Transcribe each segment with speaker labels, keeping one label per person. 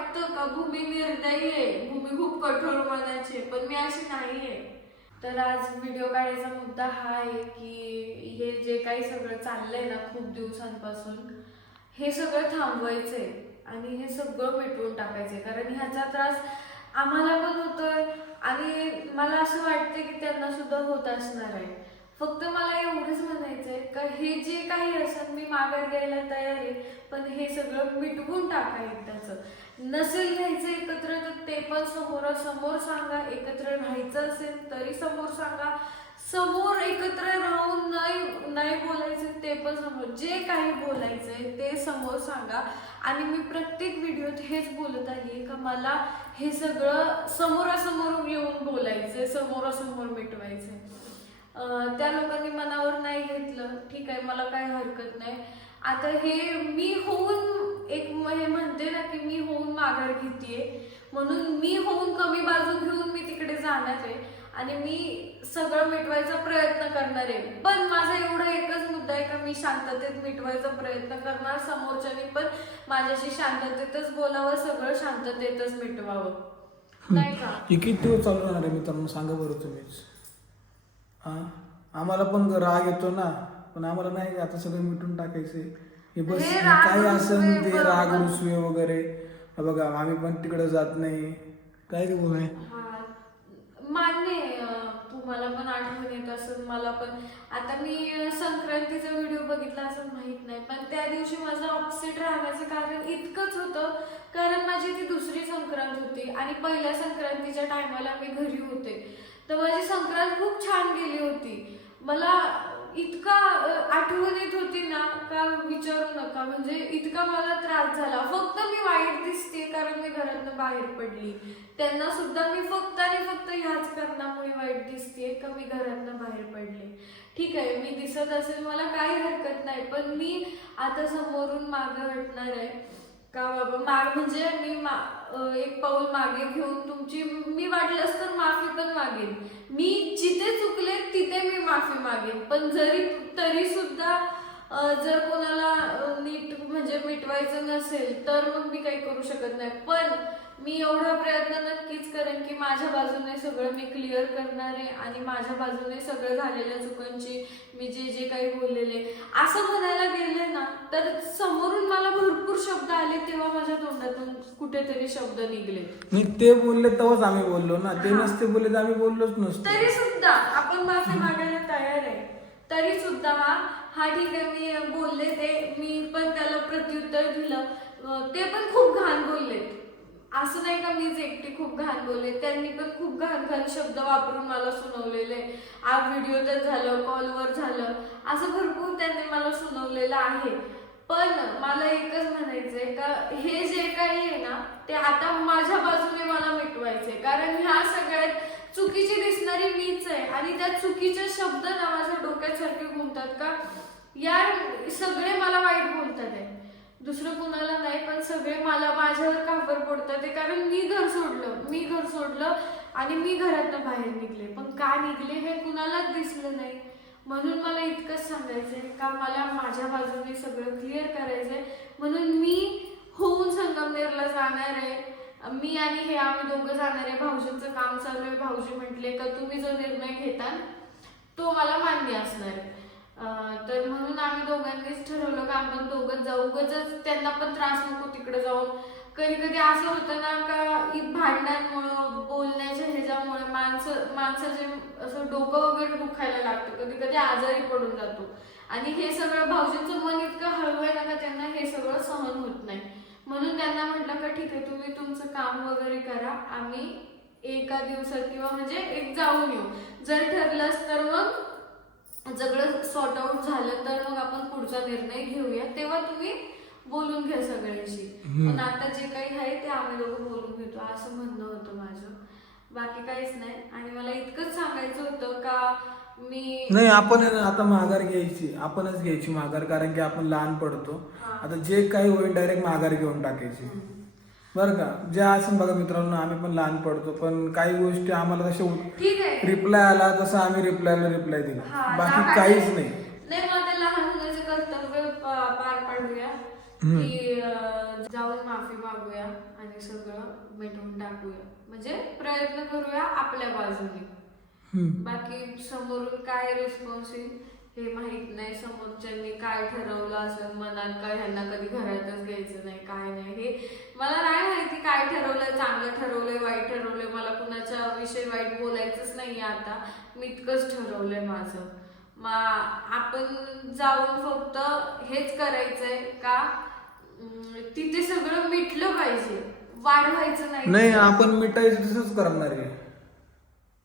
Speaker 1: वाटतं का भूमी निर्दयी आहे? भूमी खूप कठोर मनाची आहे पण मी अशी नाहीये. तर आज व्हिडिओ काढायचा मुद्दा हा आहे की हे जे काही सगळं चाललंय ना खूप दिवसांपासून हे सगळं थांबवायचंय आणि हे सगळं मिटवून टाकायचंय. कारण ह्याचा त्रास आम्हाला पण होतोय आणि मला असं वाटतं की त्यांना सुद्धा होत असणार आहे. फक्त मला एवढंच म्हणायचंय का हे जे काही असेल मी माघार घ्यायला तयार आहे पण हे सगळं मिटवून टाका एकदाच. नसेल घ्यायचं एकत्र तर ते पण समोरासमोर सांगा. एकत्र राहायचं असेल तरी समोर सांगा. समोर एकत्र राहून नाही नाही बोलायचं ते पण समोर. जे काही बोलायचंय ते समोर सांगा. आणि मी प्रत्येक व्हिडिओत हेच बोलत आहे का मला हे सगळं समोरासमोर येऊन बोलायचंय समोरासमोर मिटवायचंय. त्या लोकांनी मनावर नाही घेतलं. ठीक आहे मला काय हरकत नाही. आता हे मी होऊन एक हे म्हणते ना की मी होऊन माघार घेतेय. म्हणून मी होऊन कमी बाजू घेऊन मी तिकडे जाणार आहे. आणि मी सगळं मिटवायचा प्रयत्न करणार आहे. पण माझा एवढा एकच मुद्दा आहे का मी शांततेत मिटवायचा प्रयत्न करणार समोरच्यानी पण माझ्याशी शांततेतच बोलावं सगळं शांततेतच मिटवावं. नाही का?
Speaker 2: किती दिवस चालू राहणार आहे मित्रांनो? सांगा बरं तुम्हीच हा? आम्हाला पण राग येतो ना पण आम्हाला नाही आता सगळं मिटून टाकायचंय. हे बस
Speaker 1: हे राग
Speaker 2: असेल
Speaker 1: रुसवे
Speaker 2: ते राग
Speaker 1: बरोबर.
Speaker 2: रुसवे वगैरे बघा आम्ही पण तिकडे जात नाही. काय ते बोलाय?
Speaker 1: हा मान्य आहे, अं, तुम्हाला पण आठवण येत असेल मला पण. आता मी अं, संक्रांतीचा व्हिडिओ बघितला असं माहीत नाही पण त्या दिवशी माझं अपसेट राहण्याचं कारण इतकंच होतं. कारण माझी ती दुसरी संक्रांत होती आणि पहिल्या संक्रांतीच्या टायमाला मी घरी होते. तर माझी संक्रांत खूप छान गेली होती. मला इतका आठवण येत होती ना का विचारू नका. म्हणजे इतका मला त्रास झाला. फक्त मी वाईट दिसते कारण मी घरातनं बाहेर पडली. त्यांना सुद्धा मी फक्त आणि फक्त ह्याच कारणामुळे वाईट दिसते का मी घरातनं बाहेर पडले. ठीक आहे मी दिसत असेल मला काही हरकत नाही. पण मी आता समोरून मागं हटणार आहे. का बाबा? माग म्हणजे मी मा- एक पाऊल मागे घेऊन तुमची मी वाटलंच तर माफी पण मागेन. मी जिथे चुकले तिथे मी माफी मागेन. पण जरी तरी सुद्धा जर कोणाला नीट म्हणजे मिटवायचं नसेल तर मग मी काही करू शकत नाही. पण मी एवढा प्रयत्न नक्कीच करेन की माझ्या बाजूने सगळं मी क्लिअर करणार आहे आणि माझ्या बाजूने सगळं झालेल्या चुकांची मी जे जे काही बोललेले असं म्हणायला गेले ना तर समोरून मला भरपूर शब्द आले तेव्हा माझ्या तोंडातून कुठेतरी शब्द निघले.
Speaker 2: नाही ते बोलले तेव्हाच आम्ही बोललो ना. ते. नसते बोलले तर आम्ही बोललोच नसतो.
Speaker 1: तरी सुद्धा आपण माफी मागायला तयार आहे. तरी सुद्धा हा हा ठीक आहे मी बोलले ते मी पण त्याला प्रत्युत्तर दिलं. ते पण खूप घाण बोललेत. असं नाही का मीच एकटी खूप घाण बोलले. त्यांनी पण खूप घाण घाण शब्द वापरून मला सुनावलेले. आज व्हिडिओ तर झालं कॉलवर झालं. असं भरपूर त्यांनी मला सुनावलेलं आहे. पण मला एकच म्हणायचंय का हे जे काही आहे ना ते आता माझ्या बाजूने मला मिटवायचंय. कारण ह्या सगळ्यात चुकीची दिसणारी मीच आहे. आणि त्या चुकीचे शब्द ना माझ्या डोक्यासारखे घुमतात का? यार सगळे मला वाईट बोलतात आहे. दुसरं कुणाला नाही पण सगळे मला माझ्यावर काफर पडतात ते कारण मी घर सोडलं मी घर सोडलं आणि मी घरातनं बाहेर निघले. पण का निघले हे कुणालाच दिसलं नाही. म्हणून मला इतकंच सांगायचंय का मला माझ्या बाजूने सगळं क्लिअर करायचंय. म्हणून मी होऊन संगमनेरला जाणार आहे. मी आणि हे आम्ही दोघं जाणार आहे. भाऊजींचं काम चालू आहे. भाऊजी म्हटले का तुम्ही जो निर्णय घेता तो मला मान्य असणार आहे. तर म्हणून आम्ही दोघांनीच ठरवलं का आपण दोघं जाऊ. उगाचच त्यांना पण त्रास नको तिकडे जाऊन. कधी कधी असं होतं ना का भांडणांमुळं बोलण्याच्या ह्याच्यामुळे माणसं माणसाचे असं डोकं वगैरे दुखायला लागतं. कधी कधी आजारी पडून जातो. आणि हे सगळं भाऊजींचं मन इतकं हळू आहे ना का त्यांना हे सगळं सहन होत नाही. म्हणून त्यांना म्हटलं का ठीक आहे तुम्ही तुमचं काम वगैरे करा. आम्ही एका दिवसात किंवा म्हणजे एक जाऊन येऊ. जर ठरलंच तर मग सगळं सॉर्ट आउट झालं तर मग आपण पुढचा निर्णय घेऊया. तेव्हा तुम्ही बोलून घ्या सगळ्यांशी. पण आता जे काही आहे ते आम्ही लोक बोलून घेतो. असं म्हणणं होतं माझं. बाकी काहीच नाही. आणि मला इतकंच सांगायचं होतं का मी
Speaker 2: नाही आपण आता माघार घ्यायची. आपणच घ्यायची माघार कारण की आपण लहान पडतो. आता जे काही होईल डायरेक्ट माघार घेऊन टाकायची. बरं का? जे असं बघा मित्रांनो आम्ही पण लहान पडतो पण काही गोष्टी आम्हाला
Speaker 1: ठीक आहे.
Speaker 2: रिप्लाय आला तसं आम्ही रिप्लायला रिप्लाय दिला
Speaker 1: हा,
Speaker 2: बाकी काहीच नाही.
Speaker 1: नाही मग लहान मुलाचं कर्तव्य पा- पार पाडूया.
Speaker 2: हम्म.
Speaker 1: की अं, जाऊन माफी मागूया आणि सगळं मिटवून टाकूया. म्हणजे प्रयत्न करूया आपल्या बाजूने.
Speaker 2: हम्म.
Speaker 1: बाकी समोरून काय रिस्पॉन्स येईल हे माहीत नाही समोरच्यांनी काय ठरवलं असेल मनात काय ह्यांना कधी घरातच घ्यायचं नाही काय नाही. हे मला नाही माहिती काय ठरवलंय चांगलं ठरवलंय वाईट ठरवलंय. मला कुणाच्या विषयी वाईट बोलायचंच नाहीये आता. मी इतकंच ठरवलंय माझं. मा आपण जाऊन फक्त हेच करायचंय का? तिथे सगळं मिटलं पाहिजे. वाढवायचं नाही.
Speaker 2: नाही आपण मिटायचं तसंच करणार आहे.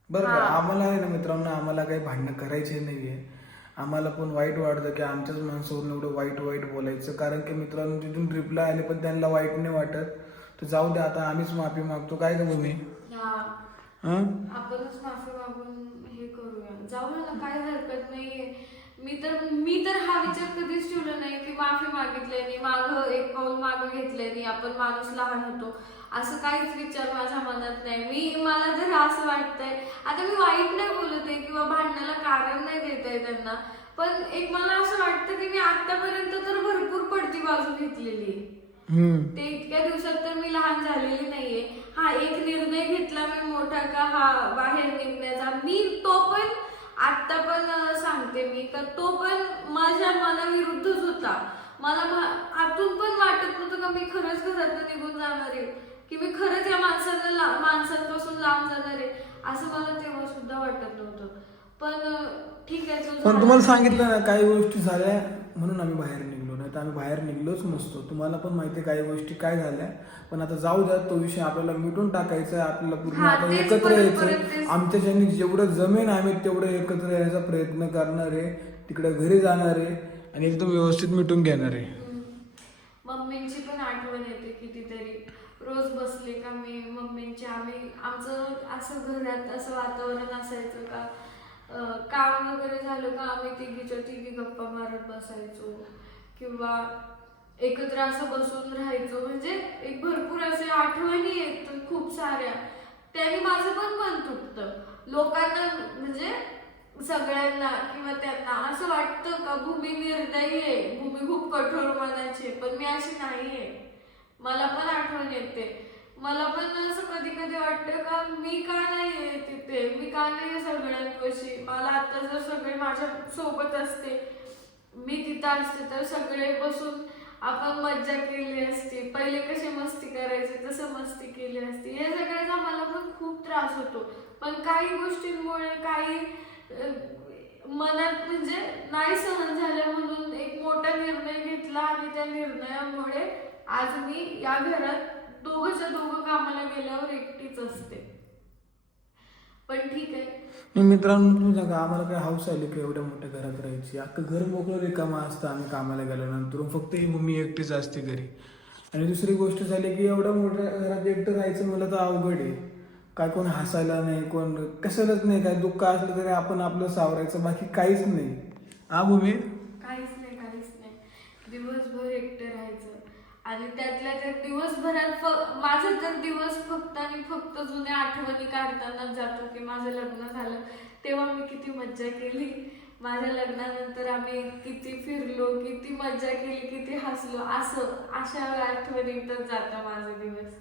Speaker 2: बरं का. आम्हाला आहे ना मित्रांनो आम्हाला काही भांडणं करायचे नाहीये. आम्हाला पण वाईट वाटतं की आमच्याच माणसावरून एवढं वाईट वाईट बोलायचं. कारण की मित्रांनो तिथून रिप्लाय आले पण त्यांना वाईट नाही वाटत. तर जाऊ दे आता आम्हीच माफी मागतो. काय का भूमी
Speaker 1: हा.
Speaker 2: हं?
Speaker 1: आपणच माफी मागून हे करूया. जाऊ ना काय हरकत नाहीये. मी तर मी तर हा विचार कधीच ठेवला नाही की माफी मागितल्याने माग एक पाऊल माग घेतल्याने आपण माणूस लहान होतो. असं काहीच विचार माझ्या मनात नाही. मी मला तर असं वाटतंय आता मी वाईट नाही बोलत आहे किंवा भांडणाला कारण नाही देत आहे त्यांना पण एक मला असं वाटतं की मी आतापर्यंत तर भरपूर पडती बाजू घेतलेली. ते इतक्या दिवसात तर मी लहान झालेली नाहीये. हा एक निर्णय घेतला मी मोठा का हा बाहेर निघण्याचा? मी तो पण आता पण सांगते मी. का तो पण माझ्या मनाविरुद्धच होता. मला आतून पण वाटत नव्हतं का मी खरंच घरातून निघून जाणार आहे. की मी खरंच या माणसांना ला- माणसांपासून लांब जाणार आहे असं मला तेव्हा सुद्धा वाटत नव्हतं. पण ठीक आहे
Speaker 2: पण. तुम्हाला सांगितलं ना काही गोष्टी झाल्या म्हणून आम्ही बाहेर निघलो. नाही तर आम्ही बाहेर निघलोच नसतो. तुम्हाला पण माहिती आहे काही गोष्टी काय झाल्या. पण आता जाऊ द्या तो विषय आपल्याला मिटून टाकायचा आहे. आपल्याला पूर्ण आता एकत्र यायचं. आमच्या ज्यांनी जेवढं जमेन आम्ही तेवढं एकत्र यायचा प्रयत्न करणार आहे. तिकडे घरी जाणार आहे. आणि एकदम व्यवस्थित मिटून घेणार आहे.
Speaker 1: मम्मींची पण आठवण येते कितीतरी. रोज बसले का मी मम्मींची आम्ही आमचं असं घरात असं वातावरण असायचं का अं, काम वगैरे झालं का आम्ही तिघीच्या तिघी गप्पा मारत बसायचो. किंवा एकत्र असं बसून राहायचो. म्हणजे एक भरपूर असे आठवणी आहेत खूप साऱ्या. त्याने माझं पण मन तुटतं. लोकांना म्हणजे सगळ्यांना किंवा त्यांना असं वाटतं का भूमी निर्दयी आहे? भूमी खूप कठोर मनाची आहे पण मी अशी नाहीये मला पण आठवण येते. मला पण असं कधी कधी वाटतं का मी का नाहीये तिथे? मी का नाही सगळ्यांपाशी? मला आता जर सगळे माझ्या सोबत असते मी तिथं असते तर सगळे बसून आपण मज्जा केली असती. पहिले कशी मस्ती करायची तसं मस्ती केली असती. हे सगळ्याचा मला पण खूप त्रास होतो. पण काही गोष्टींमुळे काही मनात म्हणजे नाही सहन झालं म्हणून एक मोठा निर्णय घेतला आणि त्या निर्णयामुळे आज मी या घरात दोघंच्या दोघं कामाला गेल्यावर एकटीच असते. पण ठीक आहे.
Speaker 2: मी मित्रांनो तू का आम्हाला काय हाऊस आली की एवढ्या मोठ्या घरात राहायची. अख्खं घर मोकळं रिकामा असतं आम्ही कामाला गेल्यानंतर फक्त ही मम्मी एकटीच असते घरी. आणि दुसरी गोष्ट झाली की एवढ्या मोठ्या घरात एकटं राहायचं मला तर अवघड आहे. काय कोण हसायला नाही कोण कशालाच नाही काय दुःख असलं तरी आपण आपलं सावरायचं बाकी काहीच नाही. हा भूमी?
Speaker 1: काहीच नाही काहीच नाही. दिवसभर एकटे राहायचं. आणि त्यातल्या त्यात दिवसभरात फ- माझा तर दिवस फक्त आणि फक्त जुन्या आठवणी काढतानाच जातो की माझं लग्न झालं. तेव्हा मी किती मज्जा केली. माझ्या लग्नानंतर आम्ही किती फिरलो किती मज्जा केली किती हसलो असं अशा आठवणीतच जातं माझा दिवस.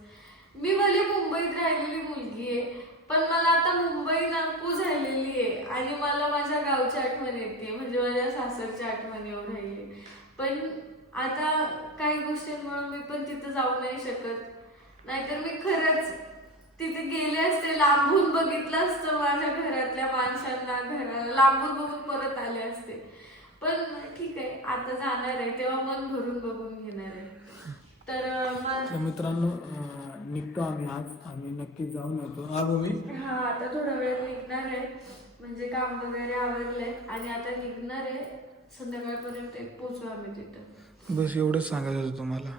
Speaker 1: मी भले मुंबईत राहिलेली मुलगी आहे पण मला आता मुंबई नको झालेली आहे आणि मला माझ्या गावची आठवण येते म्हणजे माझ्या सासरची आठवण येऊ राहिली पण आता काही गोष्टींमुळे मी पण तिथं जाऊ नाही शकत. नाहीतर मी खरंच तिथे गेले असते लांबून बघितलं असतं माझ्या घरातल्या माणसांना घराला लांबून बघून परत आले असते. पण ठीक आहे आता जाणार आहे तेव्हा मन भरून बघून घेणार आहे. तर मला
Speaker 2: मित्रांनो निघतो आम्ही आज. आम्ही नक्की जाऊन येतो. हा भूमी?
Speaker 1: हा आता थोडा वेळ निघणार आहे. म्हणजे काम वगैरे आवरलंय. आणि आता निघणार आहे. संध्याकाळपर्यंत पोचू आम्ही तिथं.
Speaker 2: बस एवढंच सांगायचं होतं तुम्हाला.